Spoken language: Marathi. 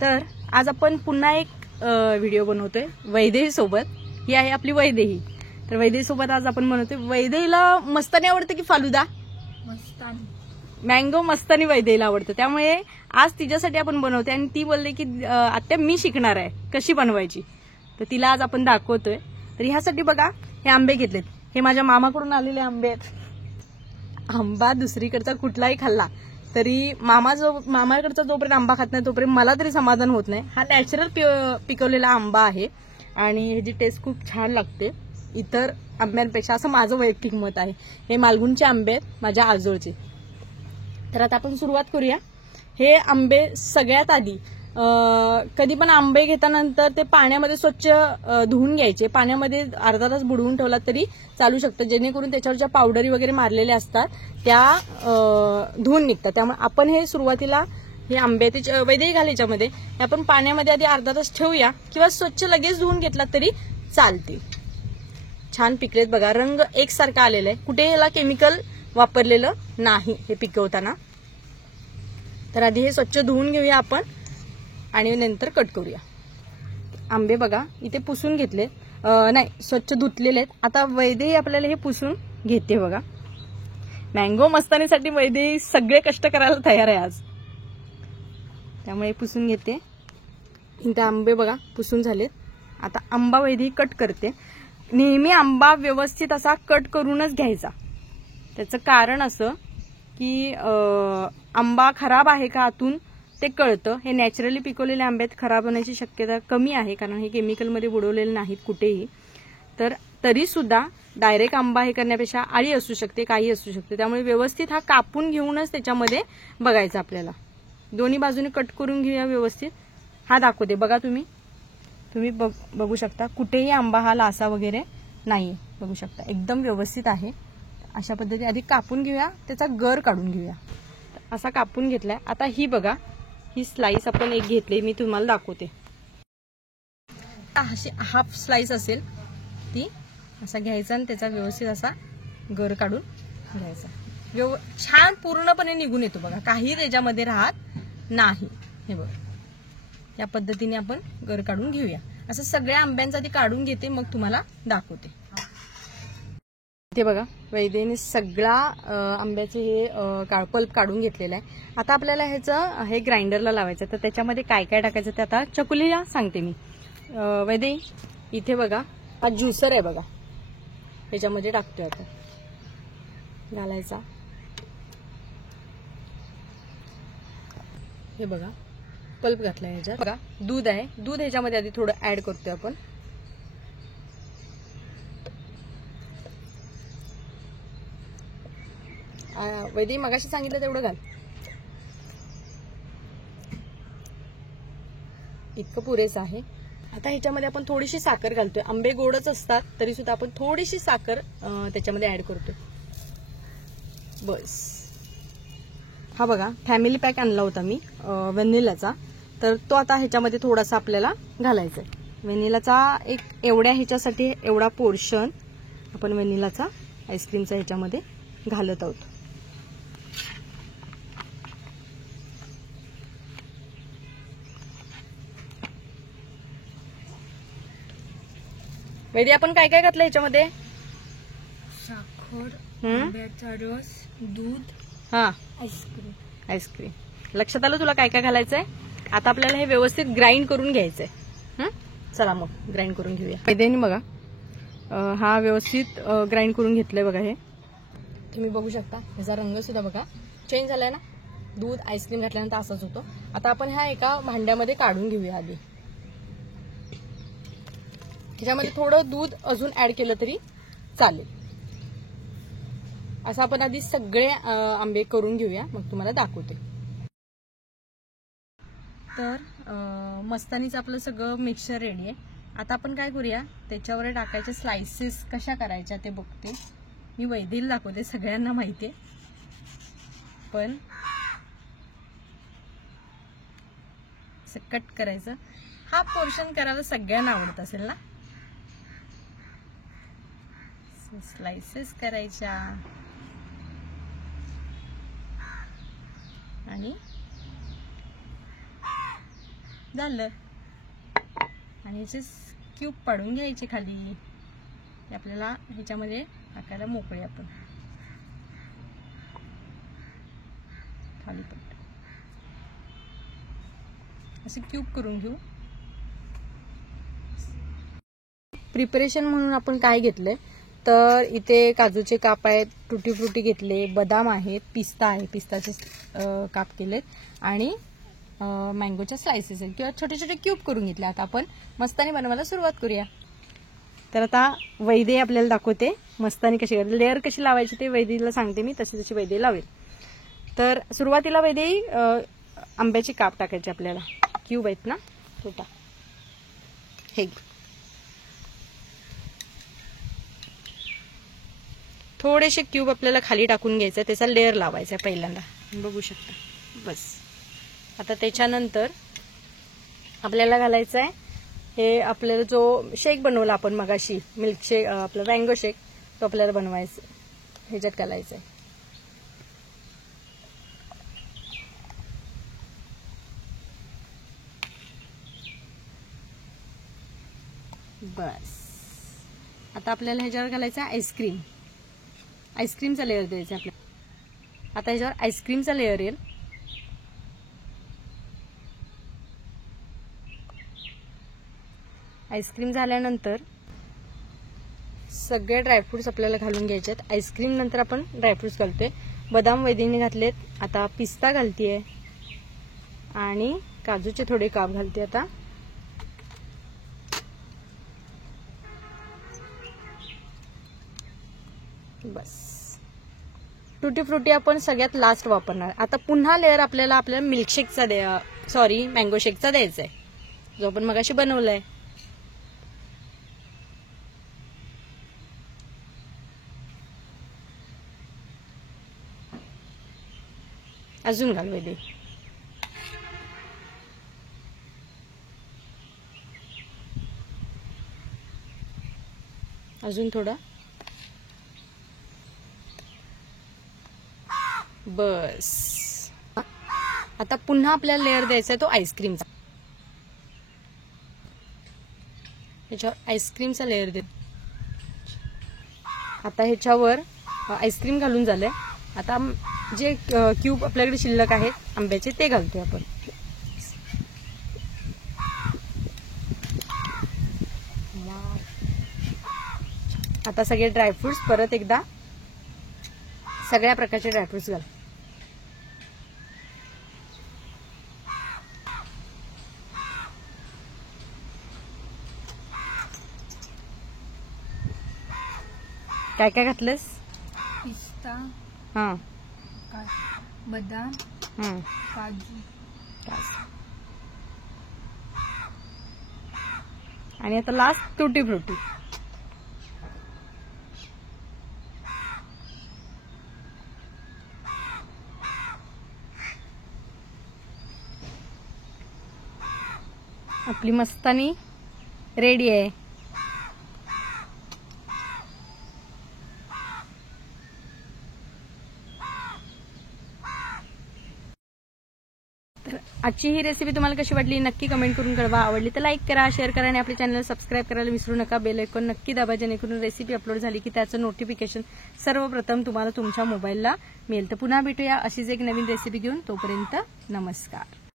तर आज आपण पुन्हा एक व्हिडिओ बनवतोय वैदेही सोबत. ही आहे आपली वैदेही. तर वैदेही सोबत आज आपण बनवतोय. वैदेहीला मस्तानी आवडतं की फालुदा? मस्तानी. मँगो मस्तानी वैदेहीला आवडतं, त्यामुळे आज तिच्यासाठी आपण बनवतोय. आणि ती बोलली की आत्या मी शिकणार आहे कशी बनवायची, तर तिला आज आपण दाखवतोय. तर ह्यासाठी बघा हे आंबे घेतलेत. हे माझ्या मामाकडून आलेले आंबे आहेत. आंबा दुसरीकडचा कुठलाही खाल्ला तरी मामाकडचा जोपर्यंत आंबा खात नाही तोपर्यंत मला तरी समाधान होत नाही. हा नॅचरल पिकवलेला आंबा आहे आणि ह्याची टेस्ट खूप छान लागते इतर आंब्यांपेक्षा, असं माझं वैयक्तिक मत आहे. हे मालगुणचे आंबे आहेत माझ्या आजोळचे. तर आता आपण सुरुवात करूया. हे आंबे सगळ्यात आधी कधी पण आंबे घेतानंतर ते पाण्यामध्ये स्वच्छ धुवून घ्यायचे. पाण्यामध्ये अर्धा तास बुडवून ठेवला तरी चालू शकतं, जेणेकरून त्याच्यावर ज्या पावडरी वगैरे मारलेल्या असतात त्या धुवून निघतात. त्यामुळे आपण हे सुरुवातीला हे आंबे वैदेही घालायच्यामध्ये हे आपण पाण्यामध्ये आधी अर्धा तास ठेवूया किंवा स्वच्छ लगेच धुवून घेतला तरी चालते. छान पिकलेत बघा, रंग एकसारखा आलेला आहे, कुठे याला केमिकल वापरलेलं नाही हे पिकवताना. तर आधी हे स्वच्छ धुवून घेऊया आपण आणि नंतर कट करूया. आंबे बघा इथे पुसून घेतले, नाही स्वच्छ धुतलेले आहेत. आता वैदेही आपल्याला हे पुसून घेते बघा. मँगो मस्तानीसाठी वैदेही सगळे कष्ट करायला तयार आहे आज, त्यामुळे पुसून घेते. इथे आंबे बघा पुसून झालेत. आता आंबा वैदेही कट करते. नेहमी आंबा व्यवस्थित असा कट करूनच घ्यायचा. त्याचं कारण असं की आंबा खराब आहे का आतून ते कळतं. हे नॅचरली पिकवलेले आंब्यात खराब होण्याची शक्यता कमी आहे, कारण हे केमिकलमध्ये बुडवलेले नाहीत कुठेही. तर तरी सुद्धा डायरेक्ट आंबा हे करण्यापेक्षा आळी असू शकते, काही असू शकते. त्यामुळे व्यवस्थित हा कापून घेऊनच त्याच्यामध्ये बघायचं आपल्याला. दोन्ही बाजूने कट करून घेऊया व्यवस्थित. हा दाखवते बघा, तुम्ही बघू शकता कुठेही आंबा हा लासा वगैरे नाही, बघू शकता एकदम व्यवस्थित आहे. अशा पद्धतीने आधी कापून घेऊया, त्याचा गर काढून घेऊया. असा कापून घेतलाय. आता ही बघा, ही स्लाइस आपण एक घेतली, मी तुम्हाला दाखवते. अशी हाफ स्लाइस असेल ती असा घ्यायचा आणि त्याचा व्यवस्थित असा गर काढून घ्यायचा. छान पूर्णपणे निघून येतो बघा, काही त्याच्यामध्ये राहत नाही. हे बघा या पद्धतीने आपण गर काढून घेऊया. असं सगळ्या आंब्यांचा ती काढून घेते, मग तुम्हाला दाखवते. ते बघा वैदेहीने सगळा आंब्याचे हे पल्प काढून घेतलेला आहे. आता आपल्याला ह्याचं हे ग्राइंडरला लावायचं. तर त्याच्यामध्ये काय काय टाकायचं ते आता चकुलीला सांगते मी. वैदेही इथे बघा हा ज्युसर आहे बघा, त्याच्यामध्ये टाकतोय आता. घालायचा. हे बघा पल्प घातलाय ह्याच्यात. बघा दूध आहे, दूध ह्याच्यामध्ये आधी थोडं ऍड करतोय आपण. वैदेही मगाशी सांगितलं तेवढं घाल, इतकं पुरेसं आहे. आता ह्याच्यामध्ये आपण थोडीशी साखर घालतोय. आंबे गोडच असतात तरी सुद्धा आपण थोडीशी साखर त्याच्यामध्ये ऍड करतोय. बस. हा बघा फॅमिली पॅक आणला होता मी व्हॅनिलाचा, तर तो आता ह्याच्यामध्ये थोडासा आपल्याला घालायचा आहे. व्हॅनिलाचा एक एवढ्या ह्याच्यासाठी एवढा पोर्शन आपण व्हॅनिलाचा आईस्क्रीमचा ह्याच्यामध्ये घालत आहोत. वैदेही आपण काय काय घातलं ह्याच्यामध्ये? साखर, आंब्याचा रस, दूध, हा आईस्क्रीम. लक्षात आलं तुला काय काय घालायचंय? आता आपल्याला हे व्यवस्थित ग्राइंड करून घ्यायचंय. चला मग ग्राइंड करून घेऊया. वैदेहीने बघा हा व्यवस्थित ग्राइंड करून घेतलंय बघा. हे तुम्ही बघू शकता, ह्याचा रंग सुद्धा बघा चेंज झालाय ना. दूध आईस्क्रीम घातल्यानंतर असाच होतो. आता आपण हा एका भांड्यामध्ये काढून घेऊया. आधी ह्याच्यामध्ये थोडं दूध अजून ऍड केलं तरी चालेल. असं आपण आधी सगळे आंबे करून घेऊया, मग तुम्हाला दाखवते. तर मस्तानीचं आपलं सगळं मिक्सचर रेडी आहे. आता आपण काय करूया, त्याच्यावर टाकायचे स्लाइसेस कशा करायच्या ते बघते मी. वैदेहीला दाखवते, सगळ्यांना माहिती आहे, पण कट करायचं. हा पोर्शन करायला सगळ्यांना आवडत असेल ना. स्लाइसेस करायच्या आणि झालं. आणि याचे क्यूब पाडून घ्यायचे खाली. हे आपल्याला ह्याच्यामध्ये टाकायला मोकळे आपण खाली पण असे क्यूब करून घेऊ. प्रिपरेशन म्हणून आपण काय घेतलंय तर इथे काजूचे काप आहेत, टुटी फ्रुटी घेतले, बदाम आहेत, पिस्ता आहे, पिस्ताचे काप केलेत आणि मँगोच्या स्लायसेस आहेत किंवा छोटे छोटे क्यूब करून घेतले. आता आपण मस्तानी बनवायला सुरुवात करूया. तर आता वैदे आपल्याला दाखवते मस्तानी कशी करायची, लेअर कशी लावायची ते वैदेला सांगते मी, तशी तशी वैदे लावेल. तर सुरुवातीला वैदे आंब्याचे काप टाकायचे आपल्याला, क्यूब आहेत ना छोटा, हे थोडेसे क्यूब आपल्याला खाली टाकून घ्यायचं, त्याचा लेअर लावायचा पहिल्यांदा, बघू शकता. बस आता त्याच्यानंतर आपल्याला घालायचं आहे हे आपल्याला जो शेक बनवला आपण मगाशी, मिल्क शेक, आपला मँगो शेक, तो आपल्याला बनवायचा ह्याच्यात घालायचा आहे. बस आता आपल्याला ह्याच्यावर घालायचं आहे आईस्क्रीम, आईस्क्रीमचा लेअर द्यायचा आपल्याला. आता ह्याच्यावर आईस्क्रीमचा लेअर येईल. आईस्क्रीम झाल्यानंतर सगळे ड्रायफ्रुट्स आपल्याला घालून घ्यायचे आहेत. आईस्क्रीम नंतर आपण ड्रायफ्रुट्स घालतोय. बदाम वैदीने घातलेत, आता पिस्ता घालतीये आणि काजूचे थोडे काप घालते आता. बस टुटी फ्रुटी आपण सगळ्यात लास्ट वापरणार. आता पुन्हा लेअर आपल्याला मिल्कशेकचा मँगो शेकचा द्यायचा आहे जो आपण मगाशी बनवलाय. अजून घाल वैदे. अजून थोडा. बस आता पुन्हा आपल्याला लेअर द्यायचा आहे तो आईस्क्रीमचा. ह्याच्यावर आईस्क्रीमचा लेअर दे. आता ह्याच्यावर आईस्क्रीम घालून झालंय. आता जे क्यूब आपल्याकडे शिल्लक आहेत आंब्याचे ते घालतोय आपण. आता सगळे ड्रायफ्रुट्स परत एकदा सगळ्या प्रकारचे ड्रायफ्रुट्स घाल. काय काय घातलंस? पिस्ता, हां, बदाम, काजू आणि आता लास्ट टुटी फ्रुटी. आपली मस्तानी रेडी आहे. तर आजची ही रेसिपी तुम्हाला कशी वाटली नक्की कमेंट करून कळवा. आवडली तर लाईक करा, शेअर करा आणि आपल्या चॅनल सबस्क्राईब करायला विसरू नका. बेल आयकॉन नक्की दाबा जेणेकरून रेसिपी अपलोड झाली की त्याचं नोटिफिकेशन सर्वप्रथम तुम्हाला तुमच्या मोबाईलला मिळेल. तर पुन्हा भेटूया अशीच एक नवीन रेसिपी घेऊन. तोपर्यंत नमस्कार.